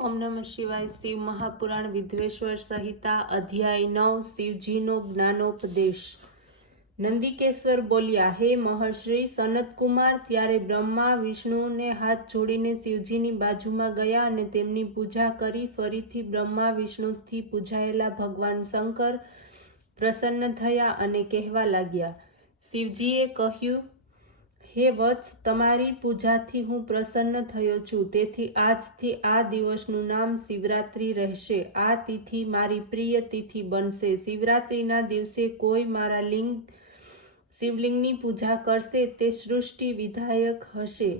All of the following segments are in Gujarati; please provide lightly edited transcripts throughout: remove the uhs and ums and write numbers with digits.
ओम नमः शिवाय। शिव महापुराण विद्वेश्वर संहिता अध्याय 9 शिवजीनो ज्ञानोपदेश। नंदिकेश्वर बोल्या, हे महर्षि सनत कुमार, त्यारे ब्रह्मा विष्णुने हाथ जोड़ीने शिवजीनी बाजुमां गया अने तेमनी पूजा करी। फरीथी ब्रह्मा विष्णुथी पूजायेला भगवान शंकर प्रसन्न थया अने कहेवा लाग्या। शिवजीए कह्युं, हे वत्स, तमारी पूजाथी हूँ प्रसन्न थयो छूं, तेथी आजथी आ दिवसનું નામ શિવરાત્રિ રહેશે। આ તિથિ મારી પ્રિય તિથિ બનશે। શિવરાત્રિના દિવસે કોઈ મારા શિવલિંગની પૂજા કરશે તે સૃષ્ટિ વિધાયક હશે।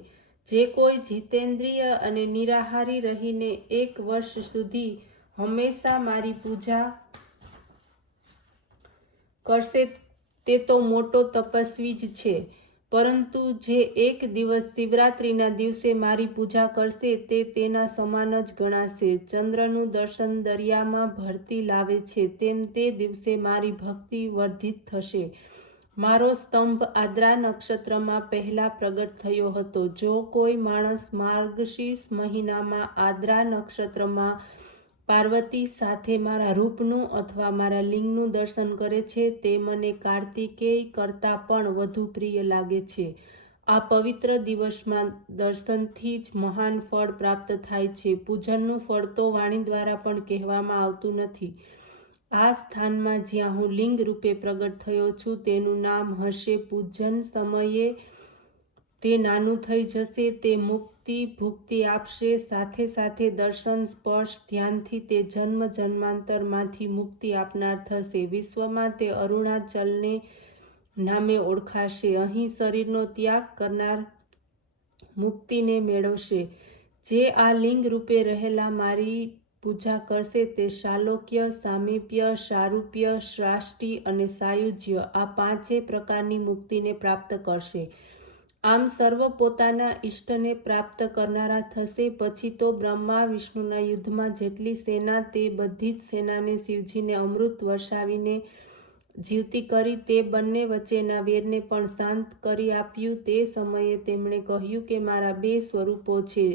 જે કોઈ જીતેન્દ્રિય અને નિરાહારી રહીને 1 વર્ષ સુધી હંમેશા મારી પૂજા કરશે તે તો મોટો તપસ્વી જ છે। પરંતુ જે 1 દિવસ શિવરાત્રિના દિવસે મારી પૂજા કરશે તે તેના સમાન જ ગણાશે। ચંદ્રનું દર્શન દરિયામાં ભરતી લાવે છે તેમ તે દિવસે મારી ભક્તિ વર્ધિત થશે। મારો સ્તંભ આદ્રા નક્ષત્રમાં પહેલા પ્રગટ થયો હતો। જો કોઈ માણસ માર્ગશીર્ષ મહિનામાં આદ્રા નક્ષત્રમાં પાર્વતી સાથે મારા રૂપનું અથવા મારા લિંગનું દર્શન કરે છે તે મને કાર્તિકેય કરતાં પણ વધુ પ્રિય લાગે છે। આ પવિત્ર દિવસમાં દર્શનથી જ મહાન ફળ પ્રાપ્ત થાય છે। પૂજનનું ફળ તો વાણી દ્વારા પણ કહેવામાં આવતું નથી। આ સ્થાનમાં જ્યાં હું લિંગ રૂપે પ્રગટ થયો છું તેનું નામ હશે। પૂજન સમયે તે નાનું થઈ જશે, તે મુક્તિ ભુક્તિ આપશે। સાથે સાથે દર્શન સ્પર્શ ધ્યાનથી તે જન્મ જન્માંતરમાંથી મુક્તિ આપનાર થશે। વિશ્વમાં તે અરુણાચલને નામે ઓળખાશે। અહીં શરીરનો ત્યાગ કરનાર મુક્તિને મેળવશે। જે આ લિંગ રૂપે રહેલા મારી પૂજા કરશે તે શાલોક્ય, સામીપ્ય, સારૂપ્ય, શ્રાષ્ટિ અને સાયુજ્ય આ 5 પ્રકારની મુક્તિને પ્રાપ્ત કરશે। આમ સર્વ પોતાના ઈષ્ટને પ્રાપ્ત કરનારા થશે। પછી તો બ્રહ્મા વિષ્ણુના યુદ્ધમાં જેટલી સેના તે બધી જ સેનાને શિવજીને અમૃત વર્ષાવીને જીવતી કરી તે બંને વચ્ચેના વેરને પણ શાંત કરી આપ્યું। તે સમયે તેમણે કહ્યું કે મારા 2 સ્વરૂપો છે,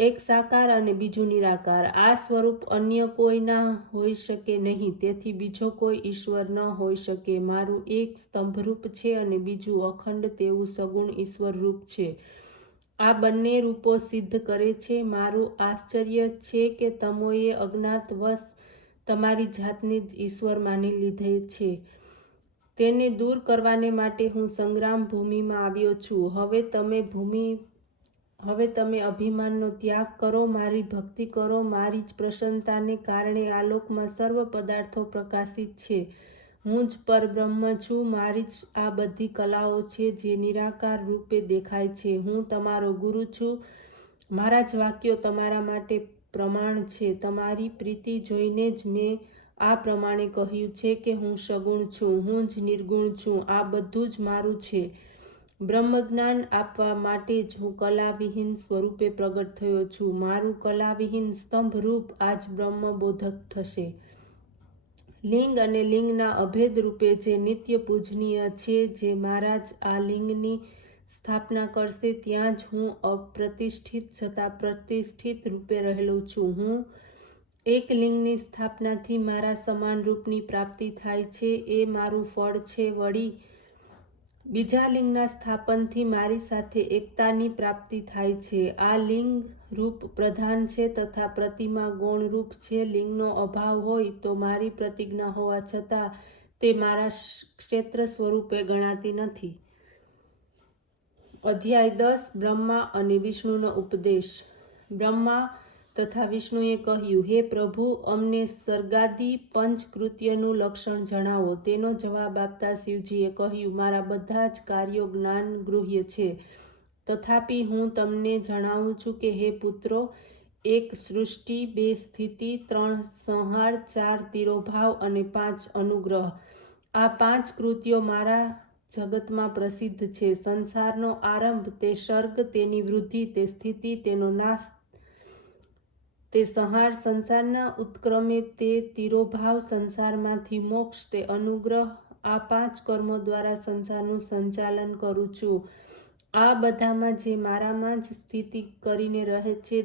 એક સાકાર અને બીજું નિરાકાર। આ સ્વરૂપ અન્ય કોઈના હોઈ શકે નહીં, તેથી બીજો કોઈ ઈશ્વર ન હોઈ શકે। મારું એક સ્તંભરૂપ છે અને બીજું અખંડ તેવું સગુણ ઈશ્વર રૂપ છે। આ બંને રૂપો સિદ્ધ કરે છે મારું આશ્ચર્ય છે કે તમોએ અજ્ઞાતવશ તમારી જાતને જ ઈશ્વર માની લીધે છે। તેને દૂર કરવાને માટે હું સંગ્રામ ભૂમિમાં આવ્યો છું। હવે તમે અભિમાનનો ત્યાગ કરો, મારી ભક્તિ કરો। મારી જ પ્રસન્નતાને કારણે આલોકમાં સર્વ પદાર્થો પ્રકાશિત છે। હું જ પરબ્રહ્મ છું। મારી જ આ બધી કલાઓ છે જે નિરાકાર રૂપે દેખાય છે। હું તમારો ગુરુ છું। મારા જ વાક્યો તમારા માટે પ્રમાણ છે। તમારી પ્રીતિ જોઈને જ મેં આ પ્રમાણે કહ્યું છે કે હું સગુણ છું, હું જ નિર્ગુણ છું, આ બધું જ મારું છે। બ્રહ્મજ્ઞાન આપવા માટે જ હું કલાવિહીન સ્વરૂપે પ્રગટ થયો છું। મારું કલાવિહીન સ્તંભ રૂપ આજ બ્રહ્મબોધક થશે। લિંગ અને લિંગના અભેદ રૂપે જે નિત્ય પૂજનીય છે, જે મારા જ આ લિંગની સ્થાપના કરશે ત્યાં જ હું અપ્રતિષ્ઠિત છતાં પ્રતિષ્ઠિત રૂપે રહેલો છું। હું એક લિંગની સ્થાપનાથી મારા સમાન રૂપની પ્રાપ્તિ થાય છે, એ મારું ફળ છે। વળી બીજા લિંગના સ્થાપનથી મારી સાથે એકતાની પ્રાપ્તિ થાય છે। આ લિંગ રૂપ પ્રધાન છે તથા પ્રતિમા ગૌણ રૂપ છે। લિંગનો અભાવ હોય તો મારી પ્રતિજ્ઞા હોવા છતાં તે મારા ક્ષેત્ર સ્વરૂપે ગણાતી નથી। અધ્યાય 10 બ્રહ્મા અને વિષ્ણુનો ઉપદેશ। બ્રહ્મા તથા વિષ્ણુએ કહ્યું, હે પ્રભુ, અમને સર્ગાદિ પંચકૃત્યનું લક્ષણ જણાવો। તેનો જવાબ આપતા શિવજીએ કહ્યું, મારા બધા જ કાર્યો જ્ઞાન ગૃહ્ય છે। તથાપિ હું તમને જણાવું છું કે હે પુત્રો, 1 સૃષ્ટિ, 2 સ્થિતિ, 3 સંહાર, 4 તિરોભાવ અને 5 અનુગ્રહ આ 5 કૃત્યો મારા જગતમાં પ્રસિદ્ધ છે। સંસારનો આરંભ તે સર્ગ, તેની વૃદ્ધિ તે સ્થિતિ, તેનો નાશ તે સંહાર, સંસારના ઉત્ક્રમે તે તિરોભાવ, સંસારમાંથી મોક્ષ તે અનુગ્રહ આ 5 કર્મો દ્વારા સંસારનું સંચાલન કરું છું। આ બધામાં જે મારામાં જ સ્થિતિ કરીને રહે છે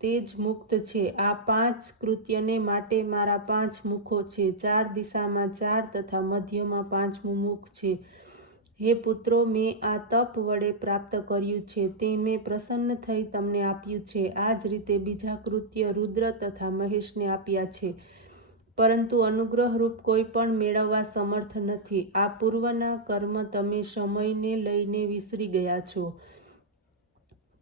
તે જ મુક્ત છે. આ 5 કૃત્યને માટે મારા 5 મુખો છે. 4 દિશામાં 4 તથા મધ્યમાં 5મું મુખ છે. હે પુત્રો, મેં આ તપ વડે પ્રાપ્ત કર્યું છે તે મેં પ્રસન્ન થઈ તમને આપ્યું છે. આ જ રીતે બીજા કૃત્ય રુદ્ર તથા મહેશને આપ્યા છે, પરંતુ અનુગ્રહરૂપ કોઈ પણ મેળવવા સમર્થ નથી. આ પૂર્વના કર્મ તમે સમયને લઈને વિસરી ગયા છો,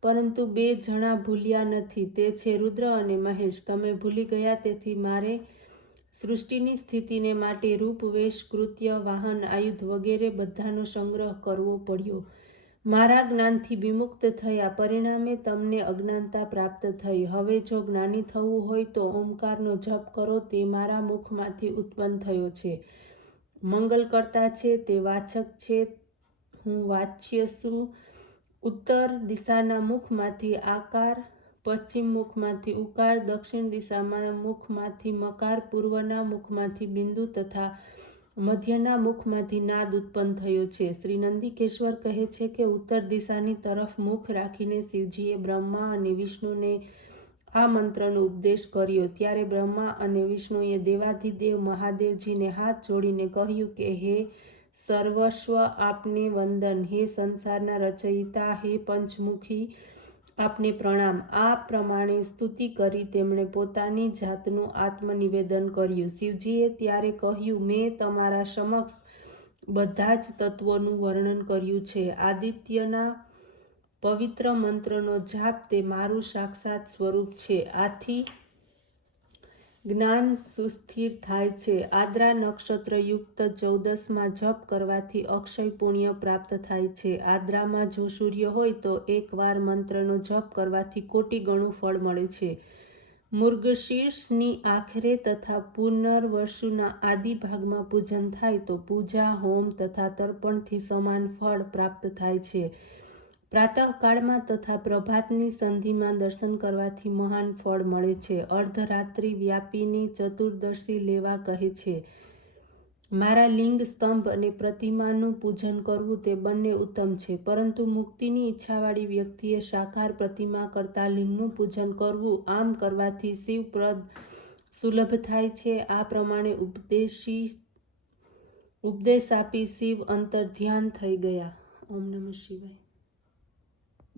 પરંતુ 2 જણા ભૂલ્યા નથી, તે છે રુદ્ર અને મહેશ. તમે ભૂલી ગયા, તેથી મારે સૃષ્ટિની સ્થિતિને માટે રૂપ, વેશ, કૃત્ય, વાહન, આયુધ વગેરે બધાનો સંગ્રહ કરવો પડ્યો. મારા જ્ઞાનથી વિમુક્ત થયા પરિણામે તમને અજ્ઞાનતા પ્રાપ્ત થઈ. હવે જો જ્ઞાની થવું હોય તો ઓમકારનો જપ કરો. તે મારા મુખમાંથી ઉત્પન્ન થયો છે, મંગલકર્તા છે, તે વાચક છે, હું વાચ્ય છું. ઉત્તર દિશાના મુખમાંથી આકાર, પશ્ચિમ મુખમાંથી ઉકાર, દક્ષિણ દિશામાં મુખમાંથી મકાર, પૂર્વના મુખમાંથી બિંદુ તથા મધ્યના મુખમાંથી નાદ ઉત્પન્ન થયો છે. શ્રી નંદિકેશ્વર કહે છે કે ઉત્તર દિશાની તરફ મુખ રાખીને શિવજીએ બ્રહ્મા અને વિષ્ણુને આ મંત્રનો ઉપદેશ કર્યો. ત્યારે બ્રહ્મા અને વિષ્ણુએ દેવાધિદેવ મહાદેવજીને હાથ જોડીને કહ્યું કે હે સર્વસ્વ, આપને વંદન. હે સંસારના રચયિતા, હે પંચમુખી, આપને પ્રણામ. આ પ્રમાણે સ્તુતિ કરી તેમણે પોતાની જાતનું આત્મનિવેદન કર્યું. શિવજીએ ત્યારે કહ્યું, મેં તમારા સમક્ષ બધા જ તત્વોનું વર્ણન કર્યું છે. આદિત્યના પવિત્ર મંત્રનો જાપ તે મારું સાક્ષાત સ્વરૂપ છે. આથી જ્ઞાન સુસ્થિર થાય છે. આદ્રા નક્ષત્ર યુક્ત 14માં જપ કરવાથી અક્ષય પુણ્ય પ્રાપ્ત થાય છે. આદ્રામાં જો સૂર્ય હોય તો એક વાર મંત્રનો જપ કરવાથી કોટી ગણું ફળ મળે છે. મૃગશીર્ષની આખરે તથા પુનર્વસુના આદિ ભાગમાં પૂજન થાય તો પૂજા, હોમ તથા તર્પણથી સમાન ફળ પ્રાપ્ત થાય છે. પ્રાતઃકાળમાં તથા પ્રભાતની સંધિમાં દર્શન કરવાથી મહાન ફળ મળે છે. અર્ધરાત્રિ વ્યાપીની ચતુર્દશી લેવા કહે છે. મારા લિંગ, સ્તંભ અને પ્રતિમાનું પૂજન કરવું તે બંને ઉત્તમ છે, પરંતુ મુક્તિની ઈચ્છાવાળી વ્યક્તિએ સાકાર પ્રતિમા કરતાં લિંગનું પૂજન કરવું. આમ કરવાથી શિવપ્રદ સુલભ થાય છે. આ પ્રમાણે ઉપદેશ આપી શિવ અંતર્ધ્યાન થઈ ગયા. ઓમ નમઃ શિવાય.